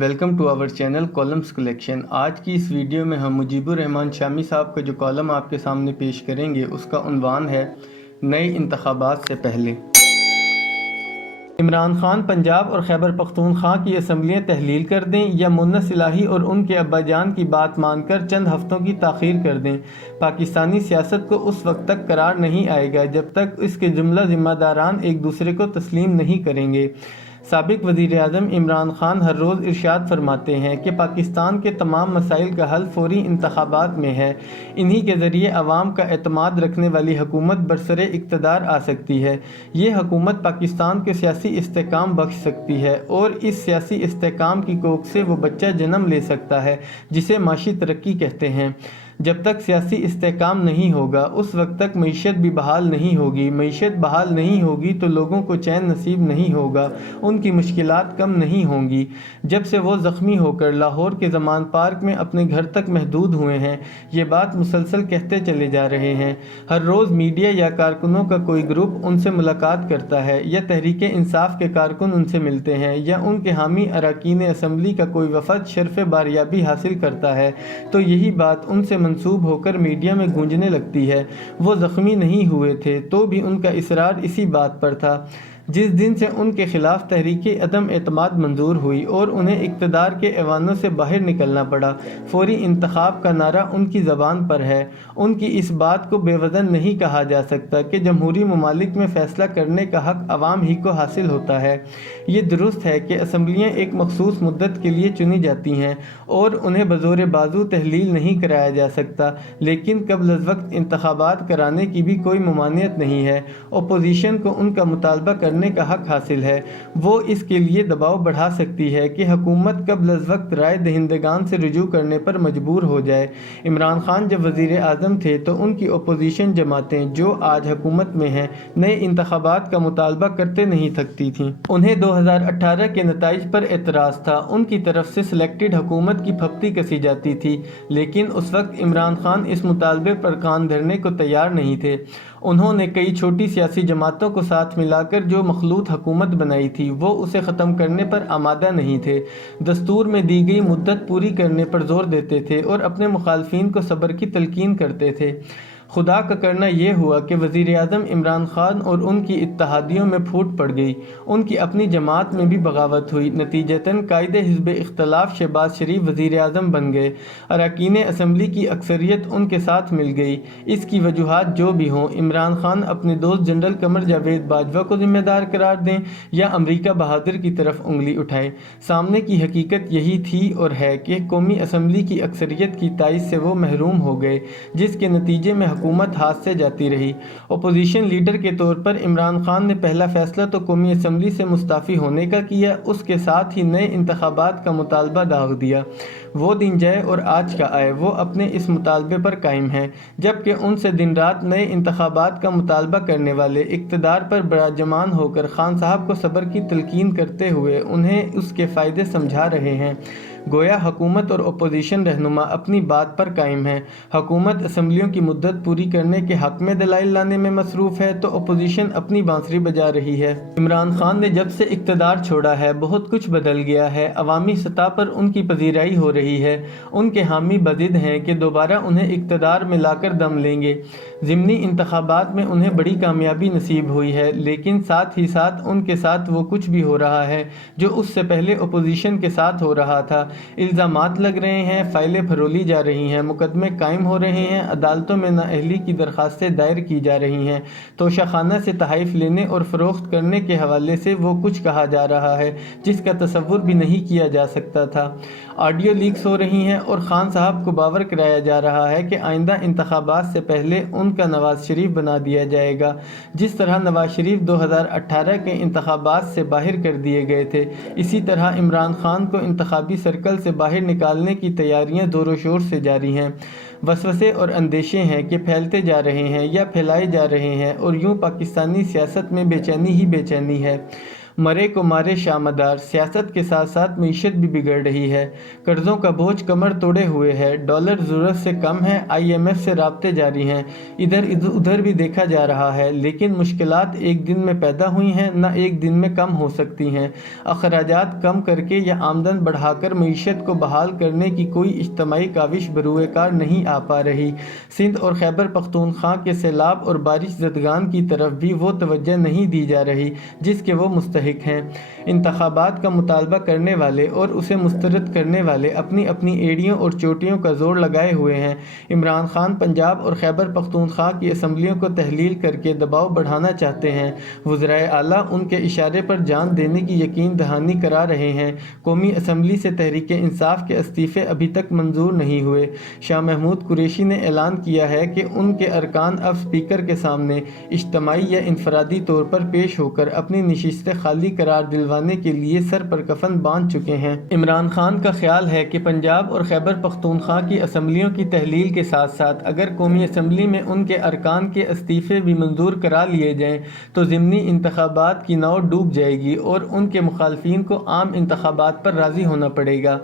Welcome to our channel columns collection. آج کی اس video میں ہم مجیب الرحمان شامی صاحب کا جو کالم آپ کے سامنے پیش کریں گے اس کا عنوان ہے نئے انتخابات سے پہلے۔ عمران خان پنجاب اور خیبر پختونخوا کی اسمبلیاں تحلیل کر دیں یا مونس الہی اور ان کے ابا جان کی بات مان کر چند ہفتوں کی تاخیر کر دیں، پاکستانی سیاست کو اس وقت تک قرار نہیں آئے گا جب تک اس کے جملہ ذمہ داران ایک دوسرے کو تسلیم نہیں کریں گے۔ سابق وزیر اعظم عمران خان ہر روز ارشاد فرماتے ہیں کہ پاکستان کے تمام مسائل کا حل فوری انتخابات میں ہے، انہی کے ذریعے عوام کا اعتماد رکھنے والی حکومت برسر اقتدار آ سکتی ہے۔ یہ حکومت پاکستان کے سیاسی استحکام بخش سکتی ہے اور اس سیاسی استحکام کی کوکھ سے وہ بچہ جنم لے سکتا ہے جسے معاشی ترقی کہتے ہیں۔ جب تک سیاسی استحکام نہیں ہوگا اس وقت تک معیشت بھی بحال نہیں ہوگی، معیشت بحال نہیں ہوگی تو لوگوں کو چین نصیب نہیں ہوگا، ان کی مشکلات کم نہیں ہوں گی۔ جب سے وہ زخمی ہو کر لاہور کے زمان پارک میں اپنے گھر تک محدود ہوئے ہیں یہ بات مسلسل کہتے چلے جا رہے ہیں۔ ہر روز میڈیا یا کارکنوں کا کوئی گروپ ان سے ملاقات کرتا ہے یا تحریک انصاف کے کارکن ان سے ملتے ہیں یا ان کے حامی اراکین اسمبلی کا کوئی وفد شرف باریابی حاصل کرتا ہے تو یہی بات ان سے منسوب ہو کر میڈیا میں گونجنے لگتی ہے۔ وہ زخمی نہیں ہوئے تھے تو بھی ان کا اصرار اسی بات پر تھا۔ جس دن سے ان کے خلاف تحریک عدم اعتماد منظور ہوئی اور انہیں اقتدار کے ایوانوں سے باہر نکلنا پڑا، فوری انتخاب کا نعرہ ان کی زبان پر ہے۔ ان کی اس بات کو بے وزن نہیں کہا جا سکتا کہ جمہوری ممالک میں فیصلہ کرنے کا حق عوام ہی کو حاصل ہوتا ہے۔ یہ درست ہے کہ اسمبلیاں ایک مخصوص مدت کے لیے چنی جاتی ہیں اور انہیں بزور بازو تحلیل نہیں کرایا جا سکتا، لیکن قبل از وقت انتخابات کرانے کی بھی کوئی ممانعت نہیں ہے۔ اپوزیشن کو ان کا مطالبہ کرنے کا حق حاصل ہے، وہ اس کے لیے دباؤ بڑھا سکتی ہے کہ حکومت قبل از وقت رائے دہندگان سے رجوع کرنے پر مجبور ہو جائے۔ عمران خان جب وزیر اعظم تھے تو ان کی اپوزیشن جماعتیں جو آج حکومت میں ہیں نئے انتخابات کا مطالبہ کرتے نہیں تھکتی تھیں۔ انہیں 2018 کے نتائج پر اعتراض تھا، ان کی طرف سے سلیکٹڈ حکومت کی پھپتی کسی جاتی تھی، لیکن اس وقت عمران خان اس مطالبے پر کان دھرنے کو تیار نہیں تھے۔ انہوں نے کئی چھوٹی سیاسی جماعتوں کو ساتھ ملا کر جو مخلوط حکومت بنائی تھی وہ اسے ختم کرنے پر آمادہ نہیں تھے، دستور میں دی گئی مدت پوری کرنے پر زور دیتے تھے اور اپنے مخالفین کو صبر کی تلقین کرتے تھے۔ خدا کا کرنا یہ ہوا کہ وزیر اعظم عمران خان اور ان کی اتحادیوں میں پھوٹ پڑ گئی، ان کی اپنی جماعت میں بھی بغاوت ہوئی، نتیجتاً قائد حزب اختلاف شہباز شریف وزیر اعظم بن گئے، اراکین اسمبلی کی اکثریت ان کے ساتھ مل گئی۔ اس کی وجوہات جو بھی ہوں، عمران خان اپنے دوست جنرل قمر جاوید باجوہ کو ذمہ دار قرار دیں یا امریکہ بہادر کی طرف انگلی اٹھائیں، سامنے کی حقیقت یہی تھی اور ہے کہ قومی اسمبلی کی اکثریت کی تائید سے وہ محروم ہو گئے، جس کے نتیجے میں حکومت ہاتھ سے جاتی رہی۔ اپوزیشن لیڈر کے طور پر عمران خان نے پہلا فیصلہ تو قومی اسمبلی سے مستعفی ہونے کا کیا، اس کے ساتھ ہی نئے انتخابات کا مطالبہ داغ دیا۔ وہ دن جائے اور آج کا آئے، وہ اپنے اس مطالبے پر قائم ہیں، جبکہ ان سے دن رات نئے انتخابات کا مطالبہ کرنے والے اقتدار پر براجمان ہو کر خان صاحب کو صبر کی تلقین کرتے ہوئے انہیں اس کے فائدے سمجھا رہے ہیں۔ گویا حکومت اور اپوزیشن رہنما اپنی بات پر قائم ہیں۔ حکومت اسمبلیوں کی مدت پوری کرنے کے حق میں دلائل لانے میں مصروف ہے تو اپوزیشن اپنی بانسری بجا رہی ہے۔ عمران خان نے جب سے اقتدار چھوڑا ہے بہت کچھ بدل گیا ہے، عوامی سطح پر ان کی پذیرائی ہو رہی ہے، ان کے حامی بضد ہیں کہ دوبارہ انہیں اقتدار میں لا کر دم لیں گے۔ ضمنی انتخابات میں انہیں بڑی کامیابی نصیب ہوئی ہے، لیکن ساتھ ہی ساتھ ان کے ساتھ وہ کچھ بھی ہو رہا ہے جو اس سے پہلے اپوزیشن کے ساتھ ہو رہا تھا۔ الزامات لگ رہے ہیں، فائلیں پھرولی جا رہی ہیں، مقدمے قائم ہو رہے ہیں، عدالتوں میں نااہلی کی درخواستیں دائر کی جا رہی ہیں، توشہ خانہ سے تحائف لینے اور فروخت کرنے کے حوالے سے وہ کچھ کہا جا رہا ہے جس کا تصور بھی نہیں کیا جا سکتا تھا۔ آڈیو لیکس ہو رہی ہیں اور خان صاحب کو باور کرایا جا رہا ہے کہ آئندہ انتخابات سے پہلے ان کا نواز شریف بنا دیا جائے گا، جس طرح نواز شریف 2018 کے انتخابات سے باہر کر دیے گئے تھے، اسی طرح عمران خان کو انتخابی سرکل سے باہر نکالنے کی تیاریاں زور و شور سے جاری ہیں۔ وسوسے اور اندیشے ہیں کہ پھیلتے جا رہے ہیں یا پھیلائے جا رہے ہیں اور یوں پاکستانی سیاست میں بے چینی ہی بے چینی ہے۔ مرے کو مارے شامدار، سیاست کے ساتھ ساتھ معیشت بھی بگڑ رہی ہے۔ قرضوں کا بوجھ کمر توڑے ہوئے ہے، ڈالر ضرورت سے کم ہے، IMF سے رابطے جاری ہیں، ادھر بھی دیکھا جا رہا ہے، لیکن مشکلات ایک دن میں پیدا ہوئی ہیں، نہ ایک دن میں کم ہو سکتی ہیں۔ اخراجات کم کر کے یا آمدن بڑھا کر معیشت کو بحال کرنے کی کوئی اجتماعی کاوش بروئے کار نہیں آ پا رہی۔ سندھ اور خیبر پختونخوا کے سیلاب اور بارش زدگان کی طرف بھی وہ توجہ نہیں دی جا رہی جس کے وہ مستحق ہیں۔ انتخابات کا مطالبہ کرنے والے اور اسے مسترد کرنے والے اپنی اپنی ایڑیوں اور چوٹیوں کا زور لگائے ہوئے ہیں۔ عمران خان پنجاب اور خیبر پختونخوا کی اسمبلیوں کو تحلیل کر کے دباؤ بڑھانا چاہتے ہیں۔ وزرائے اعلیٰ ان کے اشارے پر جان دینے کی یقین دہانی کرا رہے ہیں۔ قومی اسمبلی سے تحریک انصاف کے استعفے ابھی تک منظور نہیں ہوئے۔ شاہ محمود قریشی نے اعلان کیا ہے کہ ان کے ارکان اب اسپیکر کے سامنے اجتماعی یا انفرادی طور پر پیش ہو کر اپنی نشستیں خالی قرار دلوانے کے لیے سر پر کفن باندھ چکے ہیں۔ عمران خان کا خیال ہے کہ پنجاب اور خیبر پختونخوا کی اسمبلیوں کی تحلیل کے ساتھ ساتھ اگر قومی اسمبلی میں ان کے ارکان کے استعفے بھی منظور کرا لیے جائیں تو ضمنی انتخابات کی ناؤ ڈوب جائے گی اور ان کے مخالفین کو عام انتخابات پر راضی ہونا پڑے گا۔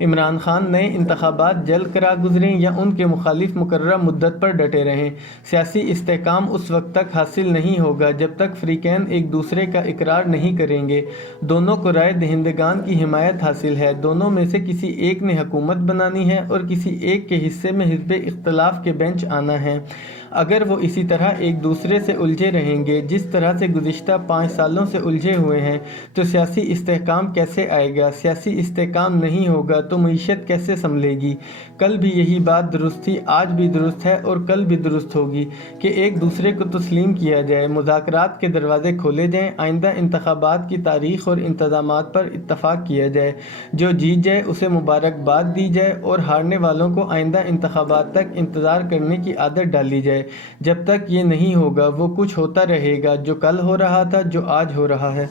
عمران خان نئے انتخابات جلد کرا گزریں یا ان کے مخالف مقررہ مدت پر ڈٹے رہیں، سیاسی استحکام اس وقت تک حاصل نہیں ہوگا جب تک فریقین ایک دوسرے کا اقرار نہیں کریں گے۔ دونوں کو رائے دہندگان کی حمایت حاصل ہے، دونوں میں سے کسی ایک نے حکومت بنانی ہے اور کسی ایک کے حصے میں حزب اختلاف کے بینچ آنا ہے۔ اگر وہ اسی طرح ایک دوسرے سے الجھے رہیں گے جس طرح سے گزشتہ 5 سالوں سے الجھے ہوئے ہیں تو سیاسی استحکام کیسے آئے گا؟ سیاسی استحکام نہیں ہوگا تو معیشت کیسے سنبھلے گی؟ کل بھی یہی بات درست تھی، آج بھی درست ہے اور کل بھی درست ہوگی کہ ایک دوسرے کو تسلیم کیا جائے، مذاکرات کے دروازے کھولے جائیں، آئندہ انتخابات کی تاریخ اور انتظامات پر اتفاق کیا جائے، جو جیت جائے اسے مبارکباد دی جائے اور ہارنے والوں کو آئندہ انتخابات تک انتظار کرنے کی عادت ڈالی جائے۔ جب تک یہ نہیں ہوگا وہ کچھ ہوتا رہے گا جو کل ہو رہا تھا، جو آج ہو رہا ہے۔